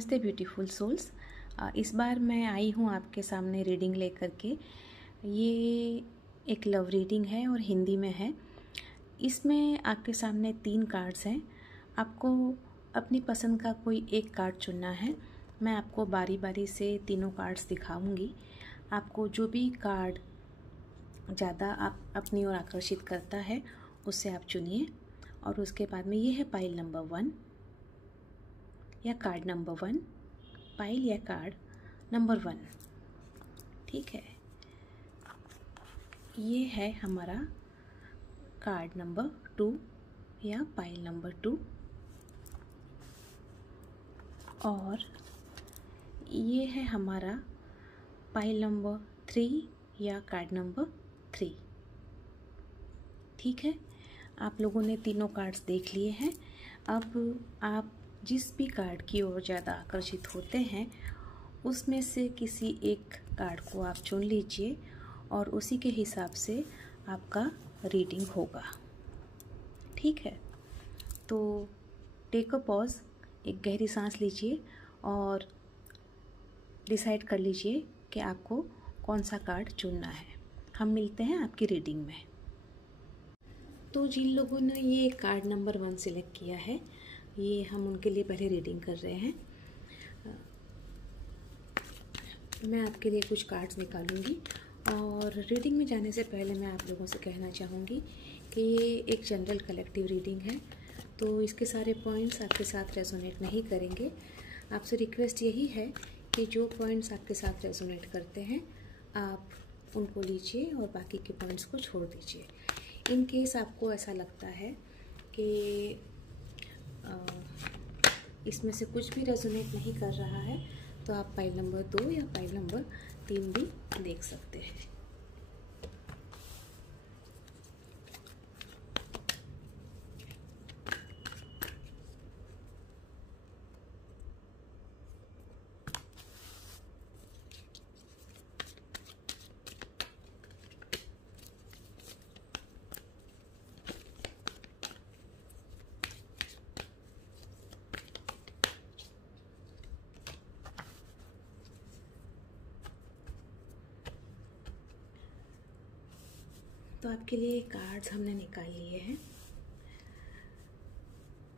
नमस्ते beautiful souls. इस बार मैं आई हूँ आपके सामने रीडिंग लेकर के। ये एक लव रीडिंग है और हिंदी में है। इसमें आपके सामने 3 कार्ड्स हैं। आपको अपनी पसंद का कोई एक कार्ड चुनना है। मैं आपको बारी बारी से तीनों कार्ड्स दिखाऊंगी। आपको जो भी कार्ड ज़्यादा आप अपनी ओर आकर्षित करता है उससे आप चुनिए। और उसके बाद में ये है पाइल नंबर 1 या कार्ड नंबर 1, पाइल या कार्ड नंबर 1। ठीक है, ये है हमारा कार्ड नंबर 2 या पाइल नंबर 2। और ये है हमारा पाइल नंबर 3 या कार्ड नंबर 3। ठीक है, आप लोगों ने तीनों कार्ड्स देख लिए हैं। अब आप जिस भी कार्ड की ओर ज़्यादा आकर्षित होते हैं उसमें से किसी एक कार्ड को आप चुन लीजिए और उसी के हिसाब से आपका रीडिंग होगा। ठीक है, तो टेक अ पॉज, एक गहरी सांस लीजिए और डिसाइड कर लीजिए कि आपको कौन सा कार्ड चुनना है। हम मिलते हैं आपकी रीडिंग में। तो जिन लोगों ने ये कार्ड नंबर 1 सिलेक्ट किया है, ये हम उनके लिए पहले रीडिंग कर रहे हैं। मैं आपके लिए कुछ कार्ड्स निकालूंगी और रीडिंग में जाने से पहले मैं आप लोगों से कहना चाहूँगी कि ये एक जनरल कलेक्टिव रीडिंग है, तो इसके सारे पॉइंट्स आपके साथ रेजोनेट नहीं करेंगे। आपसे रिक्वेस्ट यही है कि जो पॉइंट्स आपके साथ रेजोनेट करते हैं आप उनको लीजिए और बाकी के पॉइंट्स को छोड़ दीजिए। इन केस आपको ऐसा लगता है कि इसमें से कुछ भी रेजोनेट नहीं कर रहा है तो आप पाइल नंबर 2 या पाइल नंबर 3 भी देख सकते हैं। तो आपके लिए कार्ड्स हमने निकाल लिए हैं।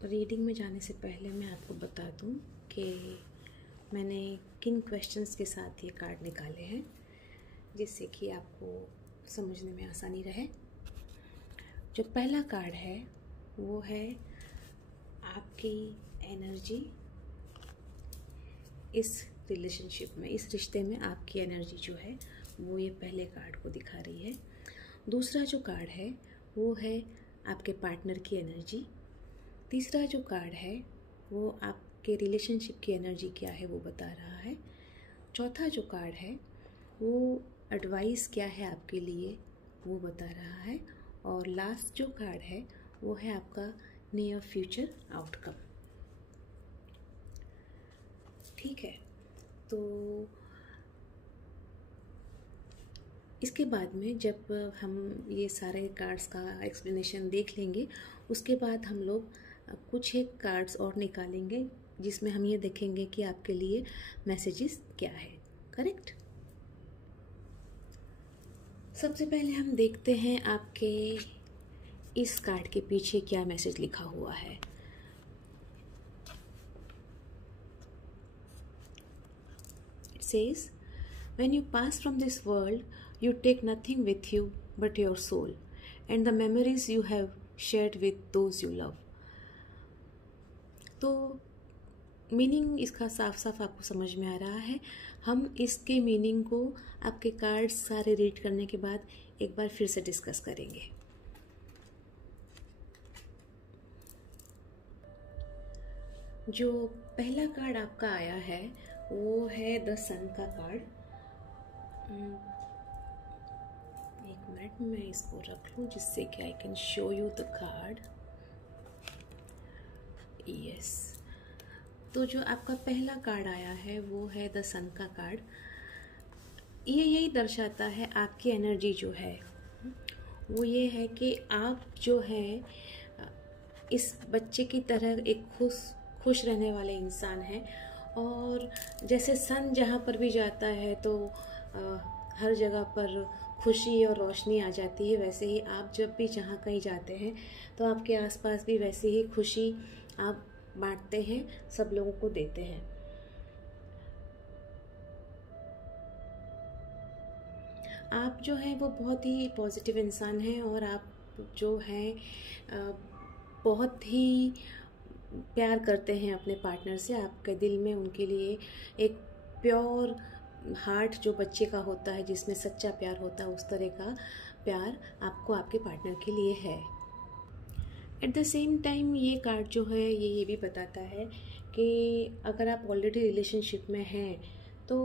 रीडिंग में जाने से पहले मैं आपको बता दूं कि मैंने किन क्वेश्चंस के साथ ये कार्ड निकाले हैं, जिससे कि आपको समझने में आसानी रहे। जो पहला कार्ड है वो है आपकी एनर्जी इस रिलेशनशिप में, इस रिश्ते में आपकी एनर्जी जो है वो ये पहले कार्ड को दिखा रही है। दूसरा जो कार्ड है वो है आपके पार्टनर की एनर्जी। तीसरा जो कार्ड है वो आपके रिलेशनशिप की एनर्जी क्या है वो बता रहा है। चौथा जो कार्ड है वो एडवाइस क्या है आपके लिए वो बता रहा है। और लास्ट जो कार्ड है वो है आपका नियर फ्यूचर आउटकम। ठीक है, तो इसके बाद में जब हम ये सारे कार्ड्स का एक्सप्लेनेशन देख लेंगे उसके बाद हम लोग कुछ एक कार्ड्स और निकालेंगे जिसमें हम ये देखेंगे कि आपके लिए मैसेजेस क्या है। करेक्ट। सबसे पहले हम देखते हैं आपके इस कार्ड के पीछे क्या मैसेज लिखा हुआ है। It says, when you pass from this world, you take nothing with you but your soul and the memories you have shared with those you love. तो मीनिंग इसका साफ साफ आपको समझ में आ रहा है। हम इसके मीनिंग को आपके कार्ड्स सारे रीड करने के बाद एक बार फिर से डिस्कस करेंगे। जो पहला कार्ड आपका आया है वो है द सन का कार्ड। एक मिनट मैं इसको रख लूँ जिससे कि I can show you the card. Yes, तो जो आपका पहला कार्ड आया है वो है द सन का कार्ड। ये यही दर्शाता है आपकी एनर्जी जो है वो ये है कि आप जो है इस बच्चे की तरह एक खुश रहने वाले इंसान हैं और जैसे सन जहाँ पर भी जाता है तो हर जगह पर खुशी और रोशनी आ जाती है, वैसे ही आप जब भी जहाँ कहीं जाते हैं तो आपके आसपास भी वैसे ही खुशी आप बांटते हैं, सब लोगों को देते हैं। आप जो हैं वो बहुत ही पॉजिटिव इंसान हैं और आप जो हैं बहुत ही प्यार करते हैं अपने पार्टनर से। आपके दिल में उनके लिए एक प्योर हार्ट जो बच्चे का होता है, जिसमें सच्चा प्यार होता है, उस तरह का प्यार आपको आपके पार्टनर के लिए है। एट द सेम टाइम ये कार्ड जो है ये भी बताता है कि अगर आप ऑलरेडी रिलेशनशिप में हैं तो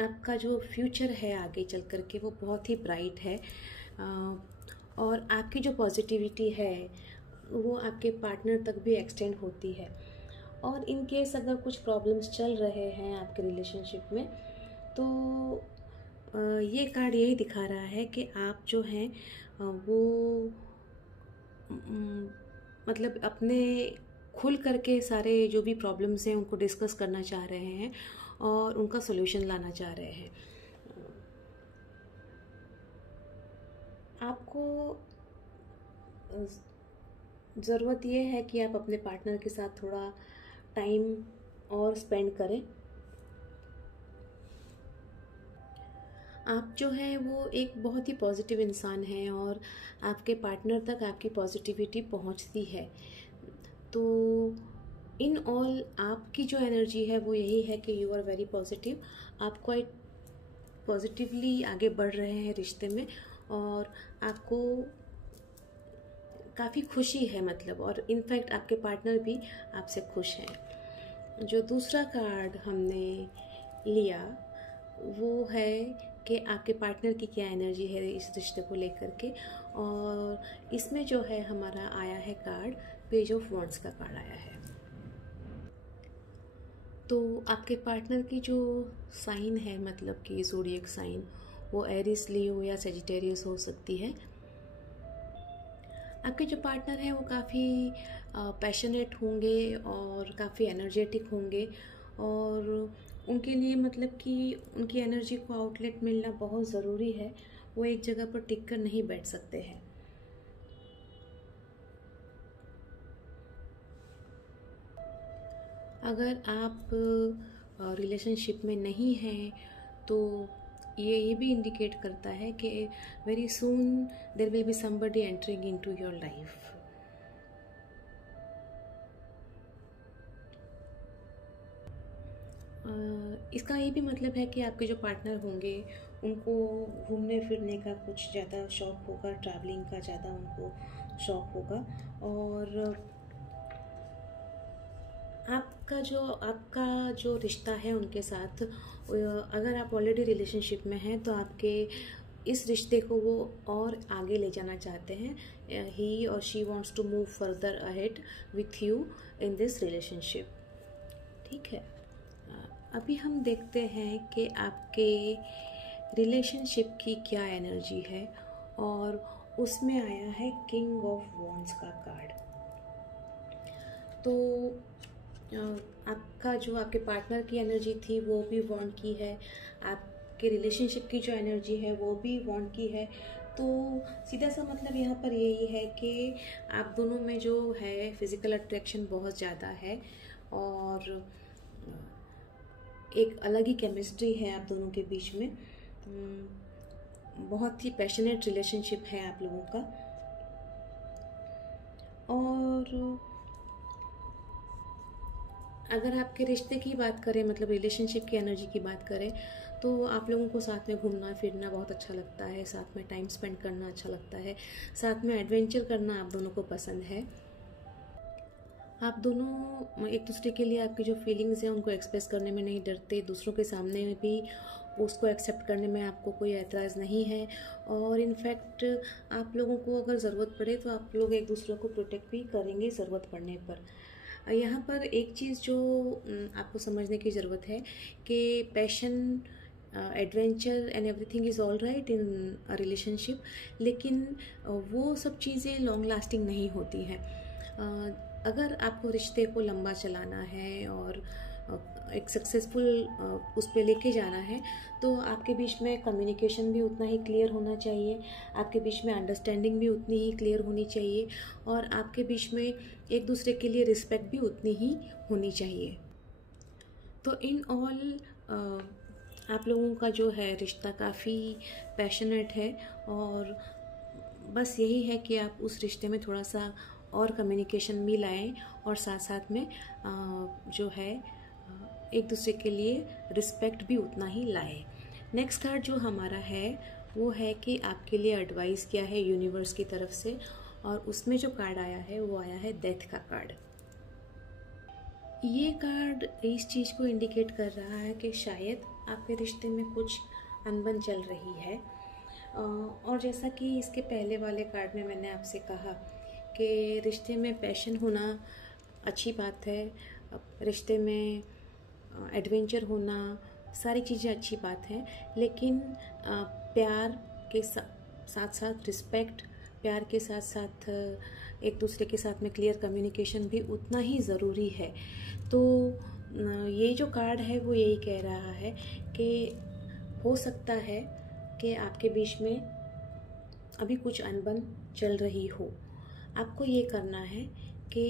आपका जो फ्यूचर है आगे चल कर के वो बहुत ही ब्राइट है, और आपकी जो पॉजिटिविटी है वो आपके पार्टनर तक भी एक्सटेंड होती है। और इन केस अगर कुछ प्रॉब्लम्स चल रहे हैं आपके रिलेशनशिप में तो ये कार्ड यही दिखा रहा है कि आप जो हैं वो मतलब अपने खुल करके सारे जो भी प्रॉब्लम्स हैं उनको डिस्कस करना चाह रहे हैं और उनका सॉल्यूशन लाना चाह रहे हैं। आपको ज़रूरत ये है कि आप अपने पार्टनर के साथ थोड़ा टाइम और स्पेंड करें। आप जो हैं वो एक बहुत ही पॉजिटिव इंसान हैं और आपके पार्टनर तक आपकी पॉजिटिविटी पहुंचती है। तो इन ऑल आपकी जो एनर्जी है वो यही है कि यू आर वेरी पॉजिटिव। आप क्वाइट पॉजिटिवली आगे बढ़ रहे हैं रिश्ते में और आपको काफ़ी खुशी है मतलब, और इनफैक्ट आपके पार्टनर भी आपसे खुश हैं। जो दूसरा कार्ड हमने लिया वो है कि आपके पार्टनर की क्या एनर्जी है इस रिश्ते को लेकर के, और इसमें जो है हमारा आया है कार्ड पेज ऑफ वॉन्ड्स का कार्ड आया है। तो आपके पार्टनर की जो साइन है मतलब कि ज़ोडिएक साइन वो एरिस, लियो या सेजिटेरियस हो सकती है। आपके जो पार्टनर हैं वो काफ़ी पैशनेट होंगे और काफ़ी एनर्जेटिक होंगे, और उनके लिए मतलब कि उनकी एनर्जी को आउटलेट मिलना बहुत ज़रूरी है। वो एक जगह पर टिक कर नहीं बैठ सकते हैं। अगर आप रिलेशनशिप में नहीं हैं तो ये भी इंडिकेट करता है कि very soon there will be somebody entering into your life. इसका ये भी मतलब है कि आपके जो पार्टनर होंगे उनको घूमने फिरने का कुछ ज़्यादा शौक़ होगा, ट्रैवलिंग का ज़्यादा उनको शौक़ होगा, और आपका जो रिश्ता है उनके साथ, अगर आप ऑलरेडी रिलेशनशिप में हैं तो आपके इस रिश्ते को वो और आगे ले जाना चाहते हैं। ही और she wants to move further ahead with you in this relationship. ठीक है, अभी हम देखते हैं कि आपके रिलेशनशिप की क्या एनर्जी है, और उसमें आया है किंग ऑफ वॉन्ड्स का कार्ड। तो आपका जो आपके पार्टनर की एनर्जी थी वो भी वॉन्ड की है, आपके रिलेशनशिप की जो एनर्जी है वो भी वॉन्ड की है। तो सीधा सा मतलब यहाँ पर यही है कि आप दोनों में जो है फिज़िकल अट्रैक्शन बहुत ज़्यादा है और एक अलग ही केमिस्ट्री है आप दोनों के बीच में। बहुत ही पैशनेट रिलेशनशिप है आप लोगों का। और अगर आपके रिश्ते की बात करें, मतलब रिलेशनशिप की एनर्जी की बात करें, तो आप लोगों को साथ में घूमना फिरना बहुत अच्छा लगता है, साथ में टाइम स्पेंड करना अच्छा लगता है, साथ में एडवेंचर करना आप दोनों को पसंद है। आप दोनों एक दूसरे के लिए आपकी जो फीलिंग्स हैं उनको एक्सप्रेस करने में नहीं डरते, दूसरों के सामने में भी उसको एक्सेप्ट करने में आपको कोई एतराज़ नहीं है, और इनफैक्ट आप लोगों को अगर ज़रूरत पड़े तो आप लोग एक दूसरे को प्रोटेक्ट भी करेंगे ज़रूरत पड़ने पर। यहाँ पर एक चीज़ जो आपको समझने की ज़रूरत है कि passion, adventure and everything is all right in a relationship, लेकिन वो सब चीज़ें लॉन्ग लास्टिंग नहीं होती हैं। अगर आपको रिश्ते को लंबा चलाना है और एक सक्सेसफुल उस पर लेके जाना है, तो आपके बीच में कम्युनिकेशन भी उतना ही क्लियर होना चाहिए, आपके बीच में अंडरस्टैंडिंग भी उतनी ही क्लियर होनी चाहिए, और आपके बीच में एक दूसरे के लिए रिस्पेक्ट भी उतनी ही होनी चाहिए। तो इन ऑल आप लोगों का जो है रिश्ता काफ़ी पैशनेट है, और बस यही है कि आप उस रिश्ते में थोड़ा सा और कम्युनिकेशन भी लाएं, और साथ साथ में जो है एक दूसरे के लिए रिस्पेक्ट भी उतना ही लाएं। नेक्स्ट कार्ड जो हमारा है वो है कि आपके लिए एडवाइस क्या है यूनिवर्स की तरफ से, और उसमें जो कार्ड आया है वो आया है डेथ का कार्ड। ये कार्ड इस चीज़ को इंडिकेट कर रहा है कि शायद आपके रिश्ते में कुछ अनबन चल रही है, और जैसा कि इसके पहले वाले कार्ड में मैंने आपसे कहा कि रिश्ते में पैशन होना अच्छी बात है, रिश्ते में एडवेंचर होना, सारी चीज़ें अच्छी बात है, लेकिन प्यार के साथ साथ रिस्पेक्ट, प्यार के साथ साथ एक दूसरे के साथ में क्लियर कम्युनिकेशन भी उतना ही ज़रूरी है। तो ये जो कार्ड है वो यही कह रहा है कि हो सकता है कि आपके बीच में अभी कुछ अनबन चल रही हो। आपको ये करना है कि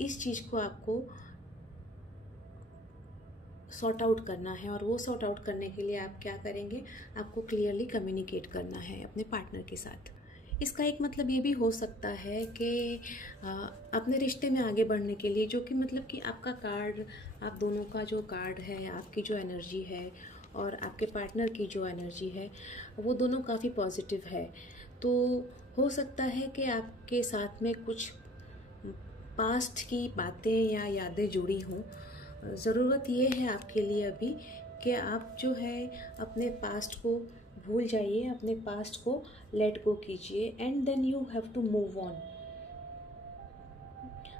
इस चीज़ को आपको सॉर्ट आउट करना है, और वो सॉर्ट आउट करने के लिए आप क्या करेंगे, आपको क्लियरली कम्युनिकेट करना है अपने पार्टनर के साथ। इसका एक मतलब ये भी हो सकता है कि अपने रिश्ते में आगे बढ़ने के लिए, जो कि मतलब कि आपका कार्ड, आप दोनों का जो कार्ड है, आपकी जो एनर्जी है और आपके पार्टनर की जो एनर्जी है, वो दोनों काफ़ी पॉजिटिव है। तो हो सकता है कि आपके साथ में कुछ पास्ट की बातें या यादें जुड़ी हों। ज़रूरत ये है आपके लिए अभी कि आप जो है अपने पास्ट को भूल जाइए, अपने पास्ट को लेट गो कीजिए, and then you have to move on.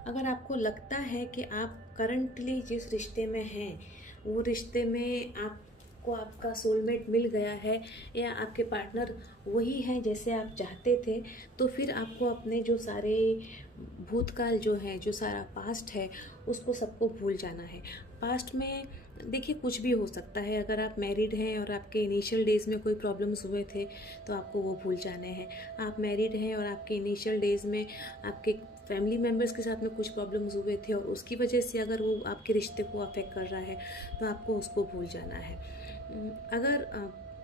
अगर आपको लगता है कि आप करंटली जिस रिश्ते में हैं वो रिश्ते में आपको आपका सोलमेट मिल गया है, या आपके पार्टनर वही हैं जैसे आप चाहते थे, तो फिर आपको अपने जो सारे भूतकाल जो है, जो सारा पास्ट है, उसको सबको भूल जाना है। पास्ट में देखिए कुछ भी हो सकता है। अगर आप मैरिड हैं और आपके इनिशियल डेज़ में कोई प्रॉब्लम्स हुए थे तो आपको वो भूल जाने हैं। आप मैरिड हैं और आपके इनिशियल डेज़ में आपके फैमिली मेम्बर्स के साथ में कुछ प्रॉब्लम्स हुए थे और उसकी वजह से अगर वो आपके रिश्ते को अफेक्ट कर रहा है तो आपको उसको भूल जाना है। अगर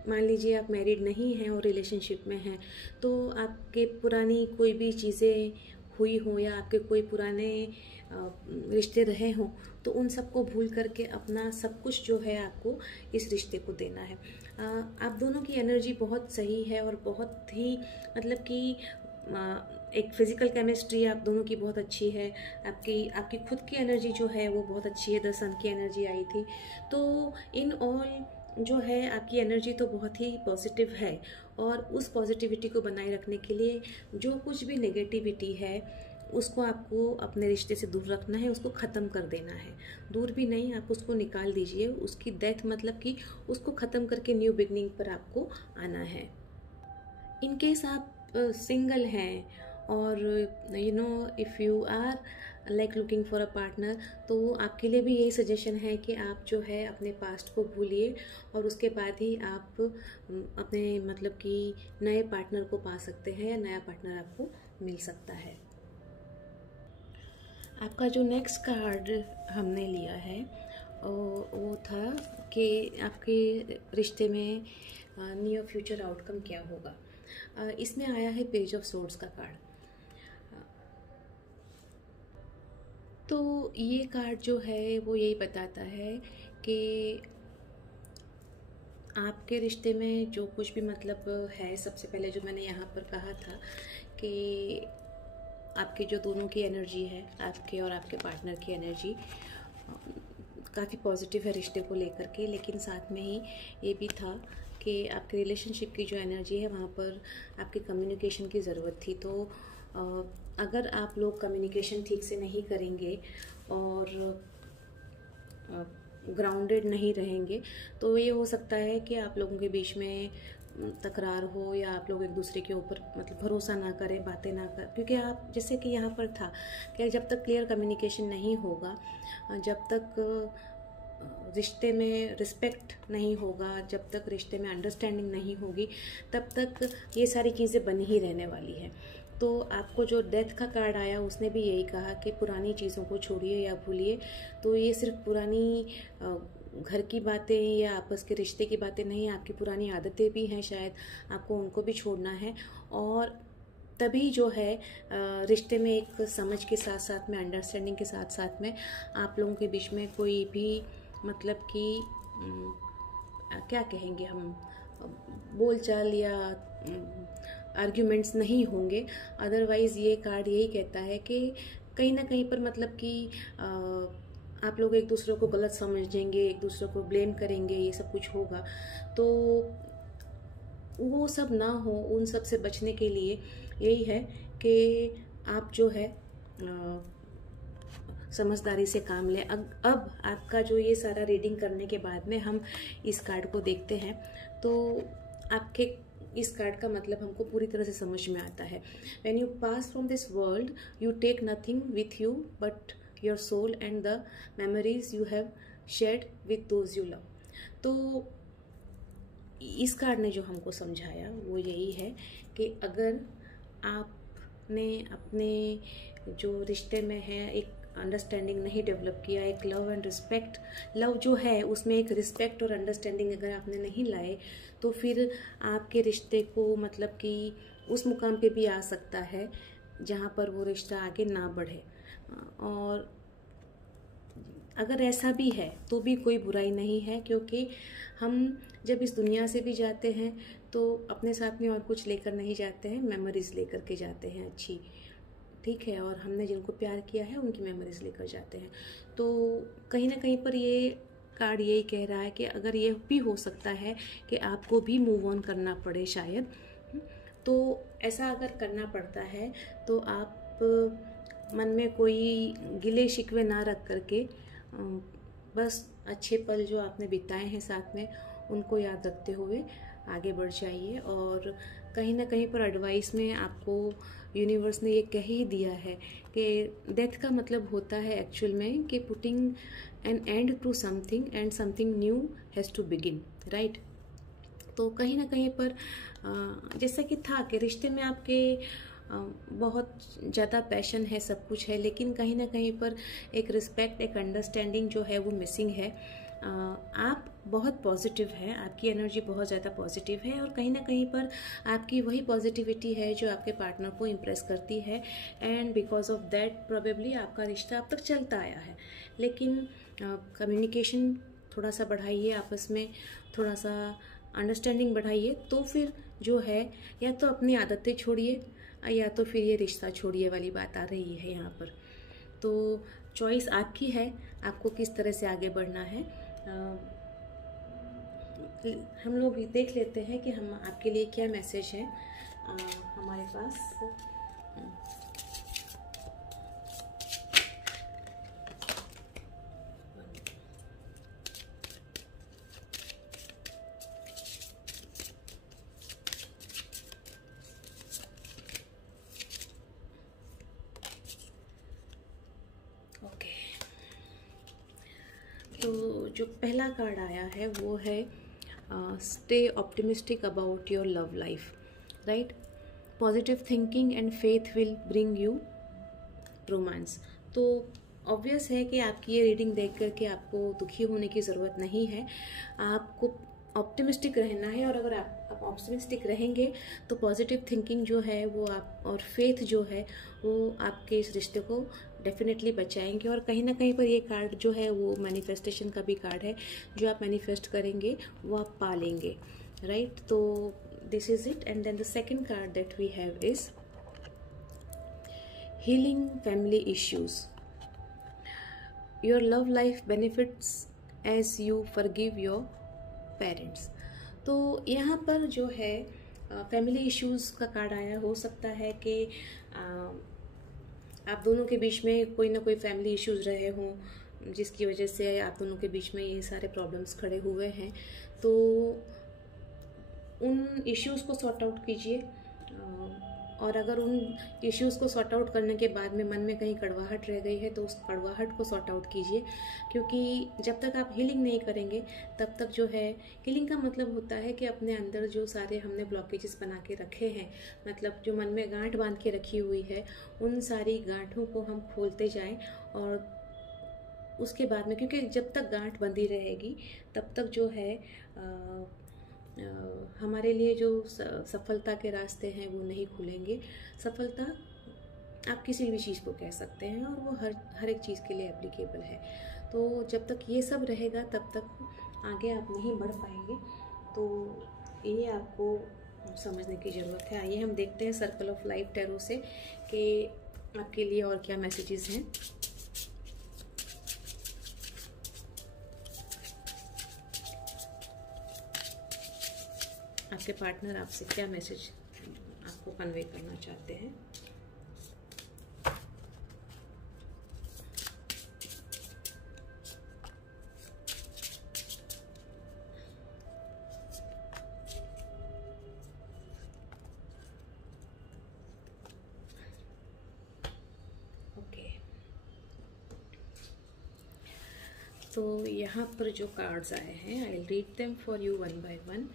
मान लीजिए आप मैरिड नहीं हैं और रिलेशनशिप में हैं, तो आपके पुरानी कोई भी चीज़ें हुई हो या आपके कोई पुराने रिश्ते रहे हों, तो उन सबको भूल करके अपना सब कुछ जो है आपको इस रिश्ते को देना है। आप दोनों की एनर्जी बहुत सही है और बहुत ही मतलब कि एक फिज़िकल केमिस्ट्री आप दोनों की बहुत अच्छी है। आपकी खुद की एनर्जी जो है वो बहुत अच्छी है। द सन की एनर्जी आई थी, तो इन ऑल जो है आपकी एनर्जी तो बहुत ही पॉजिटिव है, और उस पॉजिटिविटी को बनाए रखने के लिए जो कुछ भी नेगेटिविटी है उसको आपको अपने रिश्ते से दूर रखना है, उसको ख़त्म कर देना है। दूर भी नहीं, आप उसको निकाल दीजिए। उसकी डेथ मतलब कि उसको ख़त्म करके न्यू बिगनिंग पर आपको आना है। इन केस आप सिंगल हैं और if you are like looking for a partner, तो आपके लिए भी यही सजेशन है कि आप जो है अपने पास्ट को भूलिए और उसके बाद ही आप अपने मतलब कि नए पार्टनर को पा सकते हैं या नया पार्टनर आपको मिल सकता है। आपका जो नेक्स्ट कार्ड हमने लिया है वो था कि आपके रिश्ते में नियर फ्यूचर आउटकम क्या होगा। इसमें आया है पेज ऑफ सोर्ड्स का कार्ड। तो ये कार्ड जो है वो यही बताता है कि आपके रिश्ते में जो कुछ भी मतलब है, सबसे पहले जो मैंने यहाँ पर कहा था कि आपके जो दोनों की एनर्जी है, आपके और आपके पार्टनर की एनर्जी काफ़ी पॉजिटिव है रिश्ते को लेकर के, लेकिन साथ में ही ये भी था कि आपके रिलेशनशिप की जो एनर्जी है वहाँ पर आपके कम्युनिकेशन की ज़रूरत थी। तो अगर आप लोग कम्युनिकेशन ठीक से नहीं करेंगे और ग्राउंडेड नहीं रहेंगे तो ये हो सकता है कि आप लोगों के बीच में तकरार हो या आप लोग एक दूसरे के ऊपर मतलब भरोसा ना करें, बातें ना कर, क्योंकि आप जैसे कि यहाँ पर था कि जब तक क्लियर कम्युनिकेशन नहीं होगा, जब तक रिश्ते में रिस्पेक्ट नहीं होगा, जब तक रिश्ते में अंडरस्टैंडिंग नहीं होगी, तब तक ये सारी चीज़ें बनी ही रहने वाली है। तो आपको जो डेथ का कार्ड आया उसने भी यही कहा कि पुरानी चीज़ों को छोड़िए या भूलिए। तो ये सिर्फ पुरानी घर की बातें या आपस के रिश्ते की बातें नहीं, आपकी पुरानी आदतें भी हैं, शायद आपको उनको भी छोड़ना है। और तभी जो है रिश्ते में एक समझ के साथ साथ में, अंडरस्टैंडिंग के साथ साथ में आप लोगों के बीच में कोई भी मतलब कि क्या कहेंगे हम, बोलचाल या आर्ग्यूमेंट्स नहीं होंगे। अदरवाइज़ ये कार्ड यही कहता है कि कहीं ना कहीं पर मतलब कि आप लोग एक दूसरे को गलत समझेंगे, एक दूसरे को ब्लेम करेंगे, ये सब कुछ होगा। तो वो सब ना हो, उन सब से बचने के लिए यही है कि आप जो है समझदारी से काम लें। अब आपका जो ये सारा रीडिंग करने के बाद में हम इस कार्ड को देखते हैं, तो आपके इस कार्ड का मतलब हमको पूरी तरह से समझ में आता है। When you pass from this world, you take nothing with you but your soul and the memories you have shared with those you love। तो इस कार्ड ने जो हमको समझाया वो यही है कि अगर आपने अपने जो रिश्ते में है एक अंडरस्टैंडिंग नहीं डेवलप किया, एक लव एंड रिस्पेक्ट, लव जो है उसमें एक रिस्पेक्ट और अंडरस्टैंडिंग अगर आपने नहीं लाए, तो फिर आपके रिश्ते को मतलब कि उस मुकाम पे भी आ सकता है जहाँ पर वो रिश्ता आगे ना बढ़े। और अगर ऐसा भी है तो भी कोई बुराई नहीं है, क्योंकि हम जब इस दुनिया से भी जाते हैं तो अपने साथ में और कुछ लेकर नहीं जाते हैं, मेमोरीज लेकर के जाते हैं अच्छी, ठीक है। और हमने जिनको प्यार किया है उनकी मेमोरीज लेकर जाते हैं। तो कहीं ना कहीं पर ये कार्ड यही कह रहा है कि अगर ये भी हो सकता है कि आपको भी मूव ऑन करना पड़े शायद, तो ऐसा अगर करना पड़ता है तो आप मन में कोई गिले शिकवे ना रख करके बस अच्छे पल जो आपने बिताए हैं साथ में उनको याद रखते हुए आगे बढ़ जाइए। और कहीं ना कहीं पर एडवाइस में आपको यूनिवर्स ने ये कह ही दिया है कि डेथ का मतलब होता है एक्चुअल में कि putting an end to something and something new has to begin, right. तो कहीं ना कहीं पर जैसा कि था कि रिश्ते में आपके बहुत ज़्यादा पैशन है, सब कुछ है, लेकिन कहीं ना कहीं पर एक रिस्पेक्ट, एक अंडरस्टैंडिंग जो है वो मिसिंग है। आप बहुत पॉजिटिव हैं, आपकी एनर्जी बहुत ज़्यादा पॉजिटिव है और कहीं ना कहीं पर आपकी वही पॉजिटिविटी है जो आपके पार्टनर को इम्प्रेस करती है। And because of that probably आपका रिश्ता अब तक चलता आया है। लेकिन कम्युनिकेशन थोड़ा सा बढ़ाइए, आपस में थोड़ा सा अंडरस्टैंडिंग बढ़ाइए, तो फिर जो है या तो अपनी आदतें छोड़िए या तो फिर ये रिश्ता छोड़िए वाली बात आ रही है यहाँ पर। तो चॉइस आपकी है, आपको किस तरह से आगे बढ़ना है। हम लोग देख लेते हैं कि हम आपके लिए क्या मैसेज है हमारे पास। तो जो पहला कार्ड आया है वो है stay optimistic about your love life, right. Positive thinking and faith will bring you romance. तो ऑब्वियस है कि आपकी ये रीडिंग देख करके आपको दुखी होने की ज़रूरत नहीं है, आपको ऑप्टिमिस्टिक रहना है। और अगर आप ऑप्टिमिस्टिक रहेंगे तो पॉजिटिव थिंकिंग जो है वो आप और फेथ जो है वो आपके इस रिश्ते को डेफिनेटली बचाएंगे। और कहीं ना कहीं पर ये कार्ड जो है वो मैनिफेस्टेशन का भी कार्ड है, जो आप मैनिफेस्ट करेंगे वो आप पा लेंगे, राइट। तो this is it. And then the second card that we have is healing family issues. Your love life benefits as you forgive your parents. तो यहाँ पर जो है फैमिली इश्यूज़ का कार्ड आया। हो सकता है कि आप दोनों के बीच में कोई ना कोई फैमिली इश्यूज़ रहे हों जिसकी वजह से आप दोनों के बीच में ये सारे प्रॉब्लम्स खड़े हुए हैं। तो उन इश्यूज़ को सॉर्ट आउट कीजिए। और अगर उन इश्यूज़ को सॉर्ट आउट करने के बाद में मन में कहीं कड़वाहट रह गई है तो उस कड़वाहट को सॉर्ट आउट कीजिए, क्योंकि जब तक आप हीलिंग नहीं करेंगे तब तक जो है, हीलिंग का मतलब होता है कि अपने अंदर जो सारे हमने ब्लॉकेजेस बना के रखे हैं, मतलब जो मन में गांठ बांध के रखी हुई है, उन सारी गांठों को हम खोलते जाएं। और उसके बाद में, क्योंकि जब तक गांठ बंधी रहेगी तब तक जो है हमारे लिए जो सफलता के रास्ते हैं वो नहीं खुलेंगे। सफलता आप किसी भी चीज़ को कह सकते हैं और वो हर एक चीज़ के लिए एप्लीकेबल है। तो जब तक ये सब रहेगा तब तक आगे आप नहीं बढ़ पाएंगे। तो ये आपको समझने की ज़रूरत है। आइए हम देखते हैं सर्कल ऑफ लाइफ टैरो से कि आपके लिए और क्या मैसेजेस हैं। आपके पार्टनर आपसे क्या मैसेज आपको कन्वे करना चाहते हैं। ओके, तो यहाँ पर जो कार्ड्स आए हैं, I will read them for you one by one.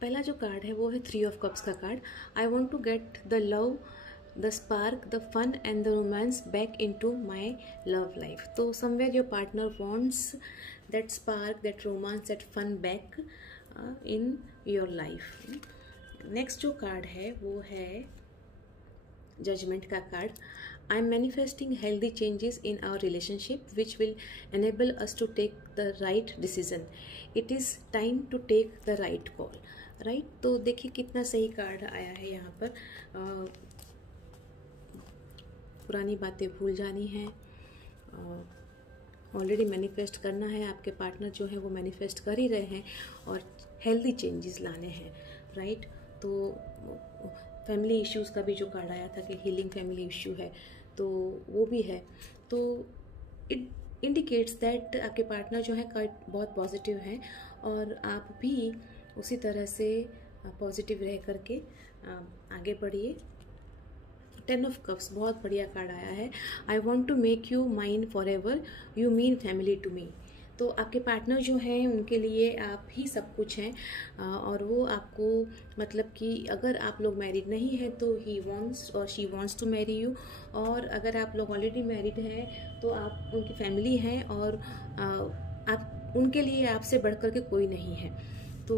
पहला जो कार्ड है वो है 3 ऑफ कप्स का card. I want to get the love, the spark, the fun and the romance back into my love life. तो somewhere your partner wants that spark, that romance, that fun back in your life. Next जो card है वो है judgement का card. I am manifesting healthy changes in our relationship which will enable us to take the right decision. It is time to take the right call. Right? तो देखिए कितना सही card आया है यहाँ पर। पुरानी बातें भूल जानी है, ऑलरेडी मैनिफेस्ट करना है। आपके पार्टनर जो है वो मैनिफेस्ट कर ही रहे हैं और हेल्दी चेंजेस लाने हैं। राइट? तो फैमिली इश्यूज़ का भी जो कार्ड आया था कि हीलिंग फैमिली इश्यू है, तो वो भी है। तो इट इंडिकेट्स दैट आपके पार्टनर जो है बहुत पॉजिटिव हैं और आप भी उसी तरह से पॉजिटिव रह करके आगे बढ़िए। 10 ऑफ कप्स बहुत बढ़िया कार्ड आया है। I want to make you mine forever, you mean family to me. तो आपके पार्टनर जो हैं उनके लिए आप ही सब कुछ हैं और वो आपको, मतलब कि अगर आप लोग मैरिड नहीं हैं तो ही वॉन्ट्स और she wants to marry you, और अगर आप लोग ऑलरेडी मैरिड हैं तो आप उनकी फैमिली हैं और आप उनके लिए आपसे बढ़ कर के कोई नहीं है। तो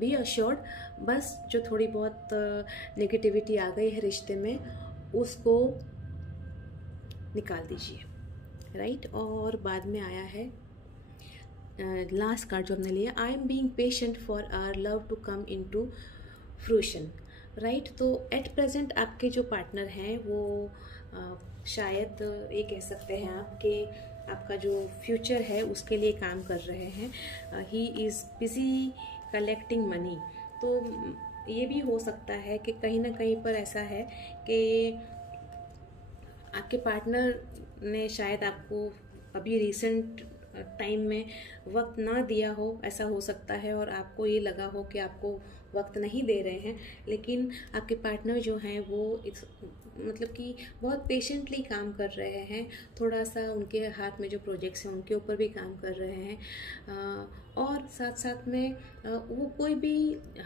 बी अश्योर्ड, बस जो थोड़ी बहुत नेगेटिविटी आ गई है रिश्ते में उसको निकाल दीजिए। राइट? और बाद में आया है लास्ट कार्ड जो हमने लिया, I am being patient for our love to come into fruition. Right? तो एट प्रेजेंट आपके जो पार्टनर हैं वो शायद ये कह सकते हैं आप कि आपका जो फ्यूचर है उसके लिए काम कर रहे हैं। He is busy collecting money. तो ये भी हो सकता है कि कहीं ना कहीं पर ऐसा है कि आपके पार्टनर ने शायद आपको अभी रिसेंट टाइम में वक्त ना दिया हो, ऐसा हो सकता है, और आपको ये लगा हो कि आपको वक्त नहीं दे रहे हैं। लेकिन आपके पार्टनर जो हैं वो मतलब कि बहुत पेशेंटली काम कर रहे हैं। थोड़ा सा उनके हाथ में जो प्रोजेक्ट्स हैं उनके ऊपर भी काम कर रहे हैं और साथ साथ में वो कोई भी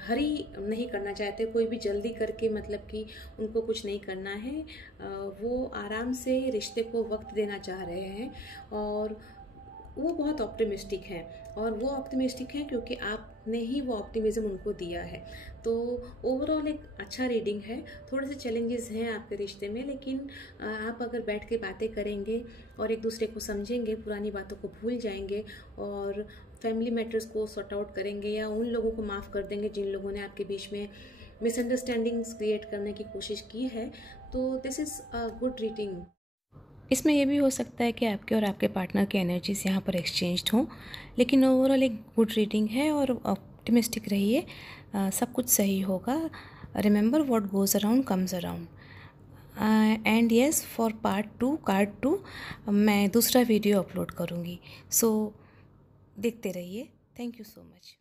हरी नहीं करना चाहते, कोई भी जल्दी करके मतलब कि उनको कुछ नहीं करना है। वो आराम से रिश्ते को वक्त देना चाह रहे हैं और वो बहुत ऑप्टिमिस्टिक हैं, और वो ऑप्टिमिस्टिक हैं क्योंकि आपने ही वो ऑप्टिमिज्म उनको दिया है। तो ओवरऑल एक अच्छा रीडिंग है। थोड़े से चैलेंजेस हैं आपके रिश्ते में, लेकिन आप अगर बैठ के बातें करेंगे और एक दूसरे को समझेंगे, पुरानी बातों को भूल जाएंगे और फैमिली मैटर्स को सॉर्ट आउट करेंगे या उन लोगों को माफ़ कर देंगे जिन लोगों ने आपके बीच में मिसअंडरस्टैंडिंग्स क्रिएट करने की कोशिश की है, तो this is a good reading. इसमें ये भी हो सकता है कि आपके और आपके पार्टनर की एनर्जीज यहाँ पर एक्सचेंज हों, लेकिन ओवरऑल एक गुड रीडिंग है और ऑप्टिमिस्टिक रहिए, सब कुछ सही होगा। Remember what goes around comes around. And yes, for part 2 मैं दूसरा वीडियो अपलोड करूँगी। सो देखते रहिए। Thank you so much.